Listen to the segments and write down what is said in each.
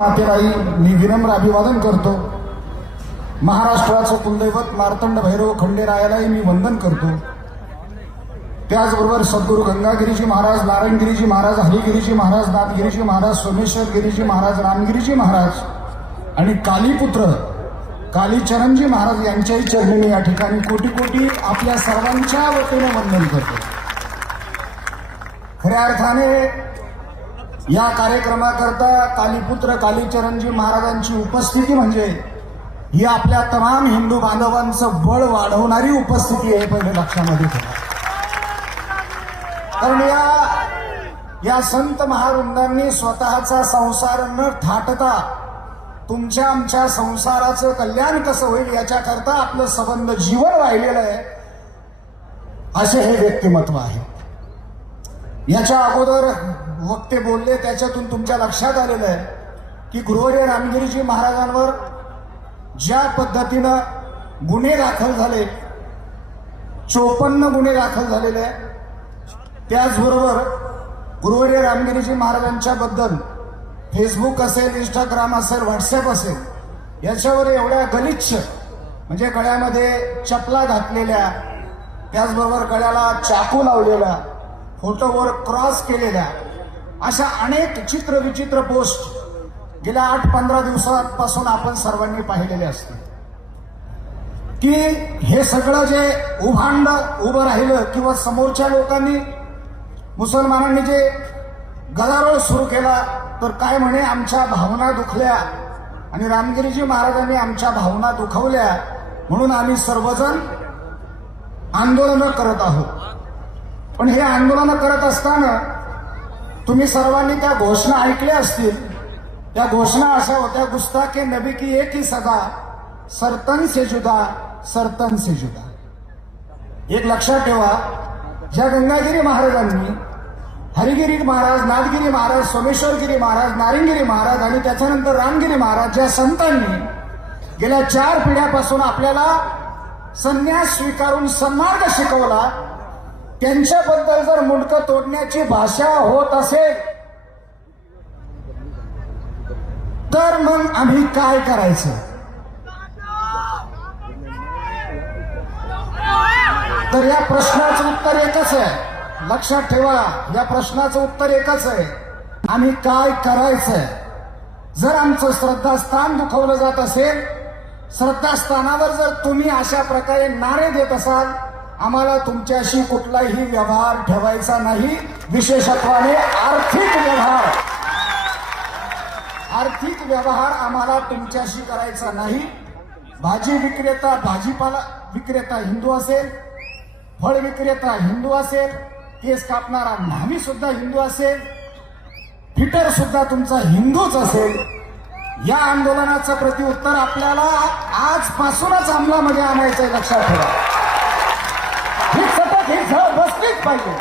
मातेबाई मी विनम्र अभिवादन करतो. महाराष्ट्राचं कुलदैवत मार्तंड भैरव खंडेरायालाही मी वंदन करतो. त्याचबरोबर सद्गुरू गंगागिरीजी महाराज नारायणगिरीजी महाराज हरिगिरीजी महाराज नाथगिरीजी महाराज सोमेश्वर गिरीजी महाराज रामगिरीजी महाराज आणि कालीपुत्र कालीचरणजी महाराज यांच्याही चरणी मी या ठिकाणी कोटी कोटी आपल्या सर्वांच्या वतीने वंदन करतो. खऱ्या अर्थाने या कार्यक्रमाकरता कालीपुत्र कालीचरणजी महाराजांची उपस्थिती म्हणजे ही आपल्या तमाम हिंदू बांधवांचं बळ वाढवणारी उपस्थिती आहे पहिले लक्षामध्ये कारण या या संत महावृंदांनी स्वतःचा संसार न थाटता तुमच्या आमच्या संसाराचं कल्याण कसं होईल याच्याकरता आपलं संबंध जीवन वाहिलेलं आहे असे हे व्यक्तिमत्व आहे. याच्या अगोदर वक्ते बोलले त्याच्यातून तुमच्या लक्षात आलेलं आहे की गृहरे रामगिरीजी महाराजांवर ज्या पद्धतीनं गुन्हे दाखल झाले चोपन्न गुन्हे दाखल झालेले आहे त्याचबरोबर गुरुवर्य रामगिरीजी महाराजांच्या बद्दल फेसबुक असेल इंस्टाग्राम असेल व्हॉट्सअप असेल याच्यावर एवढ्या गलिच्छ म्हणजे गळ्यामध्ये चपला घातलेल्या त्याचबरोबर गळ्याला चाकू लावलेला फोटोवर क्रॉस केलेल्या अशा अनेक चित्र विचित्र पोस्ट गेल्या आठ पंधरा दिवसांपासून आपण सर्वांनी पाहिलेले असते की हे सगळं जे उभांड उभं राहिलं किंवा समोरच्या लोकांनी मुसलमानांनी जे गदारोळ सुरू केला तर काय म्हणे? आमच्या भावना दुखल्या आणि रामगिरीजी महाराजांनी आमच्या भावना दुखवल्या म्हणून आम्ही सर्वजण आंदोलनं करत आहोत. पण हे आंदोलनं करत असताना तुम्ही सर्वांनी त्या घोषणा ऐकल्या असतील. त्या घोषणा अशा होत्या गुस्ताके नबी की एक ही सदा सरतन से जुदा सरतन से जुदा. एक लक्षात ठेवा ज्या गंगागिरी महाराजांनी हरिगिरी महाराज नादगिरी महाराज सोमेश्वरगिरी महाराज नारिंगिरी महाराज आणि त्याच्यानंतर रामगिरी महाराज ज्या संतांनी गेल्या चार पिढ्यापासून आपल्याला संन्यास स्वीकारून सन्मार्ग शिकवला त्यांच्याबद्दल जर मुंडकं तोडण्याची भाषा होत असेल तर मग आम्ही काय करायचं? तर या प्रश्नाचं उत्तर एकच आहे. लक्षात ठेवा या प्रश्नाचं उत्तर एकच आहे. आम्ही काय करायचंय? जर आमचं श्रद्धास्थान दुखवलं जात असेल श्रद्धास्थानावर जर तुम्ही अशा प्रकारे नारे देत असाल आम्हाला तुमच्याशी कुठलाही व्यवहार ठेवायचा नाही. विशेषत्वाने आर्थिक व्यवहार. आर्थिक व्यवहार आम्हाला तुमच्याशी करायचा नाही. भाजी विक्रेता भाजीपाला विक्रेता हिंदू असेल फळ विक्रेता हिंदू असेल केस कापणारा न्हावी सुद्धा हिंदू असेल फिटर सुद्धा तुमचा हिंदूच असेल. या आंदोलनाचं प्रत्युत्तर आपल्याला आजपासूनच अंमलामध्ये आणायचं आहे लक्षात ठेवा. झळ पाहिजे.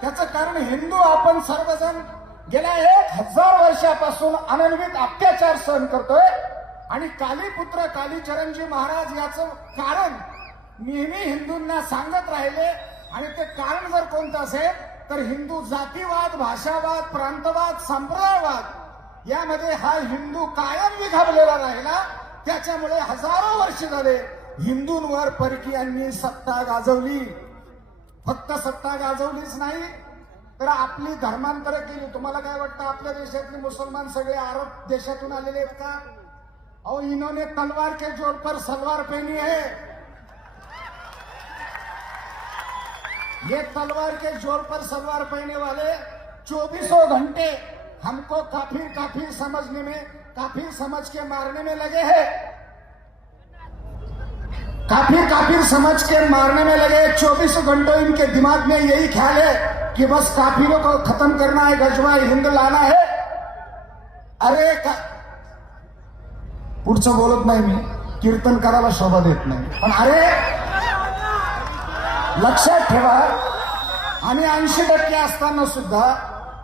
त्याचं कारण हिंदू आपण सर्वजण गेल्या एक हजार वर्षापासून अनन्वित अत्याचार सहन करतोय. आणि कालीपुत्र कालीचरणजी महाराज याचं कारण नेहमी हिंदूंना सांगत राहिले. आणि ते कारण जर कोणतं असेल तर हिंदू जातीवाद भाषावाद प्रांतवाद संप्रदायवाद यामध्ये हा हिंदू कायम विघाबलेला राहिला. त्याच्यामुळे हजारो वर्ष झाले हिंदूंवर परकीयांनी सत्ता गाजवली. फक्त सत्ता गाजवलीच नाही तर आपली धर्मांतर केली. तुम्हाला काय वाटतं आपल्या देशातले मुसलमान सगळे अरब देशातून आलेले आहेत का? अहो इन्होंने तलवार के जोर पर सलवार पहनी है. ये तलवार के जोर पर सलवार पहने वाले चौबीसों घंटे हमको काफी काफी समझने में काफी समझ के मारने में लगे हैं। काफिर काफिर समझ के मारने में लगे। चौबीस घंटों इनके दिमाग में यही ख्याल है कि बस काफिरों को खत्म करना है गजवा हिंद लाना है। अरे का पुढचं बोलत नाही मी. कीर्तन करायला शोभा देत नाही. पण अरे लक्षात ठेवा. आम्ही ऐंशी टक्के असताना सुद्धा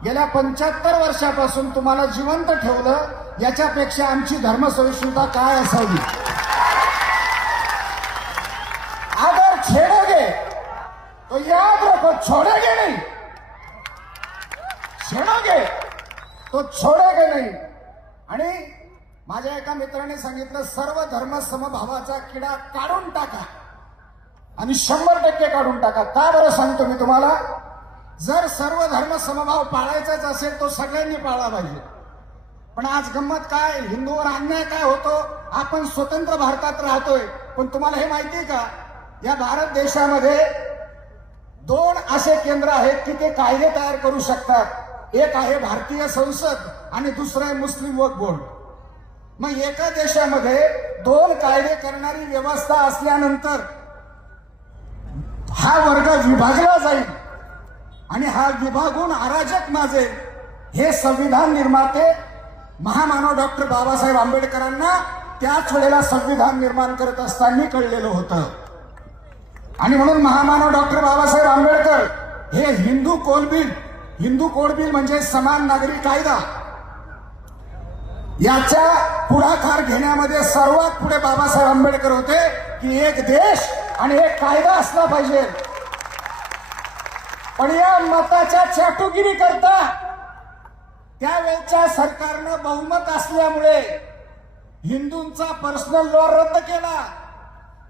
गेल्या पंच्याहत्तर वर्षापासून तुम्हाला जिवंत ठेवलं याच्यापेक्षा आमची धर्मसहिष्णुता काय असावी अगर छेड़ोगे तो याद रखो नहीं. सुनोगे तो छोड़ेगे नहीं. आणि माझ्या एका मित्राने सांगितलं सर्व धर्म समभावाचा किडा काढून टाका. आणि शंभर टक्के काढून टाका. का बरं सांगतो मी तुम्हाला? जर सर्व धर्म समभाव पाळायचाच असेल तो सगळ्यांनी पाळला पाहिजे. पण आज गंमत काय? हिंदूवर अन्याय काय होतो? आपण स्वतंत्र भारतात राहतोय. पण तुम्हाला हे माहिती आहे का? या भारत देशामध्ये दोन असे केंद्र आहेत की ते कायदे तयार करू शकतात. एक आहे भारतीय संसद आणि दुसरं आहे मुस्लिम वक्फ बोर्ड. मग एका देशामध्ये दोन कायदे करणारी व्यवस्था असल्यानंतर हा वर्ग विभागला जाईल आणि हा विभागून अराजक माजेल हे संविधान निर्माते महामानव डॉक्टर बाबासाहेब आंबेडकरांना त्याच वेळेला संविधान निर्माण करत असताना कळलेलं होतं. आणि म्हणून महामानव डॉक्टर बाबासाहेब आंबेडकर हे हिंदू कोलबिल हिंदू कोडबिल म्हणजे समान नागरी कायदा याच्या पुढाकार घेण्यामध्ये सर्वात पुढे बाबासाहेब आंबेडकर होते की एक देश आणि एक कायदा असला पाहिजे. पण या मताच्या चाटुगिरी करता त्यावेळच्या सरकारनं बहुमत असल्यामुळे हिंदूंचा पर्सनल लॉ रद्द केला.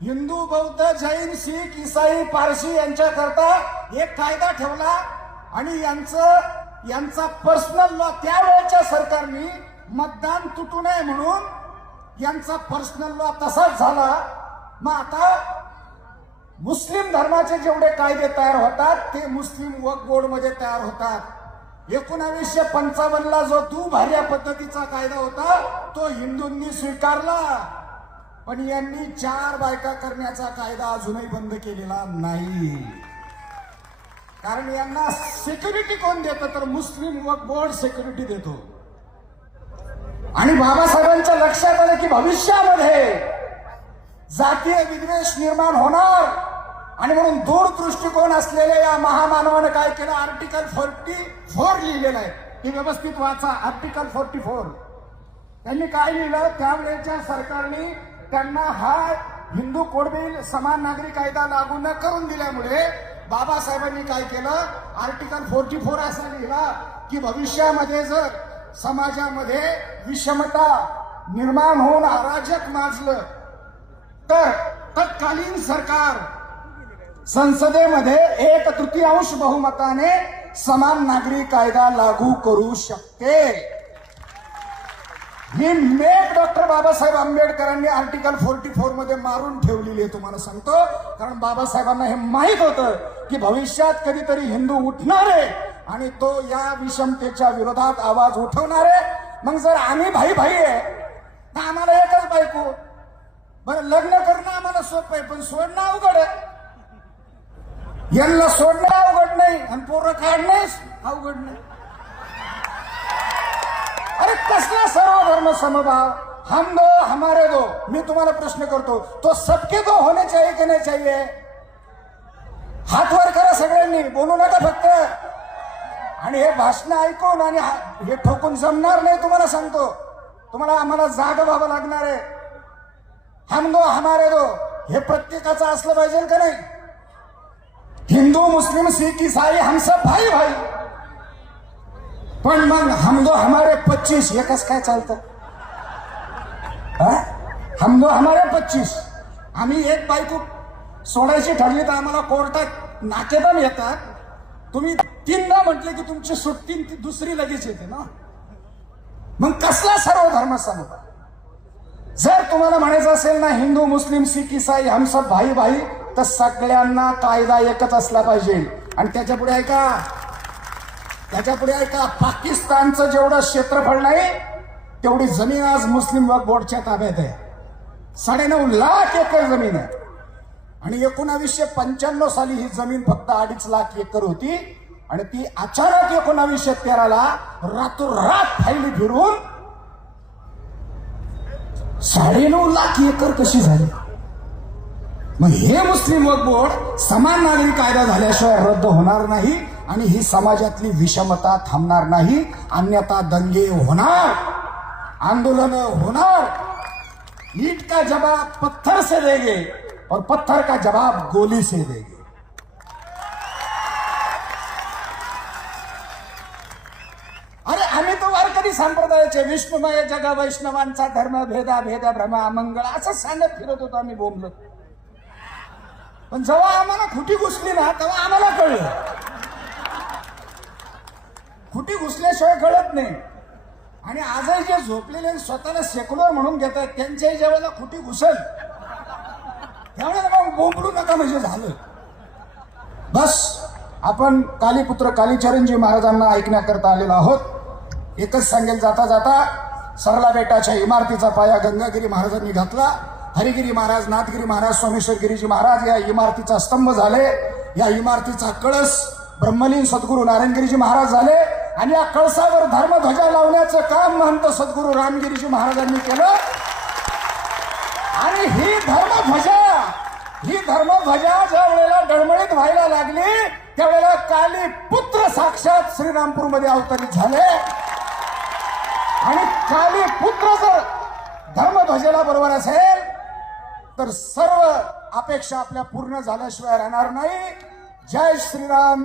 हिंदू बौद्ध जैन शीख इसाई पारशी यांच्याकरता एक कायदा ठेवला आणि यांचं यांचा पर्सनल लॉ त्यावेळेच्या सरकारने मतदान तुटू नये म्हणून यांचा पर्सनल लॉ तसाच झाला. मग आता मुस्लिम धर्माचे जेवढे कायदे तयार होतात ते मुस्लिम वक्फ बोर्डमध्ये तयार होतात. एकोणावीसशे पंचावन्नला जो तू भार्या पद्धतीचा कायदा होता तो हिंदूंनी स्वीकारला. पण यांनी चार बायका करण्याचा कायदा अजूनही बंद केलेला नाही. कारण यांना सिक्युरिटी कोण देतं? तर मुस्लिम वक्फ बोर्ड सिक्युरिटी देतो. आणि बाबासाहेबांच्या लक्षात आलं की भविष्यामध्ये जातीय विद्वेष निर्माण होणार. आणि म्हणून दूर दृष्टिकोन असलेल्या या महामानवानं काय केलं? आर्टिकल फोर्टी फोर लिहिलेलं आहे. हे व्यवस्थित वाचा. आर्टिकल फोर्टी फोर त्यांनी काय लिहिलं? त्यावेळेच्या सरकारने त्यांना हा हिंदू कोडबिल समान नागरी कायदा लागू न करून दिल्यामुळे बाबासाहेबांनी काय केलं? आर्टिकल फोर्टी फोर असा लिहिला की भविष्यामध्ये जर समाजामध्ये विषमता निर्माण होऊन अराजक माजलं तर तत्कालीन सरकार संसदेमध्ये एक तृतीयांश बहुमताने समान नागरी कायदा लागू करू शकते. ही मेक डॉक्टर बाबासाहेब आंबेडकरांनी आर्टिकल फोर्टी फोरमध्ये मारून ठेवलेली आहे तुम्हाला सांगतो. कारण बाबासाहेबांना हे माहीत होतं की भविष्यात कधीतरी हिंदू उठणार आहे आणि तो या विषमतेच्या विरोधात आवाज उठवणार. आहे मग जर आम्ही भाई भाई आहे तर आम्हाला एकच बायको. बरं लग्न करणं आम्हाला सोपं आहे पण सोडणं अवघड आहे. यांना सोडणं अवघड नाही आणि पोरं काढणेच अवघड नाही. अरे कसला सर्व धर्म समभाव? हम दो हमारे दो. मी तुम्हाला प्रश्न करतो तो सबके दो होणे चाहिए की नाही चाहिए? हात वर करा सगळ्यांनी बोलू नका फक्त. आणि हे भाषण ऐकून आणि हा- हे ठोकून जमणार नाही तुम्हाला सांगतो. तुम्हाला आम्हाला जाग व्हावं लागणार आहे. हम दो हमारे दो. हे प्रत्येकाचं असलं पाहिजे का नाही? हिंदू मुस्लिम सिख ईसाई हम सब भाई भाई पण मग हम दो हमारे पच्चीस एकच काय चालतं? हा? हम दो हमारे पच्चीस. आम्ही एक बायको सोडायची ठरली तर आम्हाला कोर्टात नाकेदम येतात. तुम्ही तीनदा म्हटले की तुमची सुट्टी ती दुसरी लगेच येते ना? मग कसला सर्व धर्म समजा जर तुम्हाला म्हणायचं असेल ना हिंदू मुस्लिम सिख इसाई हमसब भाई भाई तर सगळ्यांना कायदा एकच असला पाहिजे. आणि त्याच्या पुढे ऐका त्याच्या पुढे ऐका पाकिस्तानचं जेवढं क्षेत्रफळ नाही तेवढी जमीन आज मुस्लिम वक्फ बोर्डच्या ताब्यात आहे. साडेनऊ लाख एकर जमीन आहे. आणि एकोणावीसशे पंच्याण्णव साली ही जमीन फक्त अडीच लाख एकर होती आणि ती अचानक एकोणावीसशे तेराला रातोरात फायली फिरून साडेनऊ लाख एकर कशी झाली? मग हे मुस्लिम वक्फ बोर्ड समान नागरी कायदा झाल्याशिवाय रद्द होणार नाही. आणि ही समाजातली विषमता थांबणार नाही अन्यथा दंगे होणार आंदोलन होणार. ईट का जवाब पत्थर से देंगे और पत्थर का जवाब गोली से देंगे. अरे आम्ही तो वारकरी संप्रदायाचे विष्णुमय जग वैष्णवांचा धर्म भेदा भेद भ्रम मंगळ असं सांगत फिरत होतो आम्ही बोंबलो पण जेव्हा आम्हाला खुटी घुसली ना तेव्हा आम्हाला कळलं. खुटी घुसल्याशिवाय कळत नाही. आणि आजही जे झोपलेले स्वतःला सेक्युलर म्हणून घेतात त्यांच्याही जेव्हा खुटी घुसल? त्यावेळेला मग बोंबडू नका म्हणजे झालं. बस आपण कालीपुत्र कालीचरणजी महाराजांना ऐकण्याकरता आलेलो आहोत. एकच सांगेल जाता जाता सरला बेटाच्या इमारतीचा पाया गंगागिरी महाराजांनी घातला. हरिगिरी महाराज नाथगिरी महाराज सोमेश्वरगिरीजी महाराज या इमारतीचा स्तंभ झाले. या इमारतीचा कळस ब्रह्मलीन सद्गुरू नारायणगिरीजी महाराज झाले. आणि या कळसावर धर्मध्वजा लावण्याचं काम महंत सद्गुरू रामगिरीजी महाराजांनी केलं. आणि ही धर्मध्वजा ही धर्मध्वजा ज्या वेळेला डळमळीत व्हायला लागली त्यावेळेला काली पुत्र साक्षात श्रीरामपूरमध्ये अवतरित झाले. आणि काली पुत्र जर धर्मध्वजेला बरोबर असेल तर सर्व अपेक्षा आपल्या पूर्ण झाल्याशिवाय राहणार नाही. जय श्रीराम.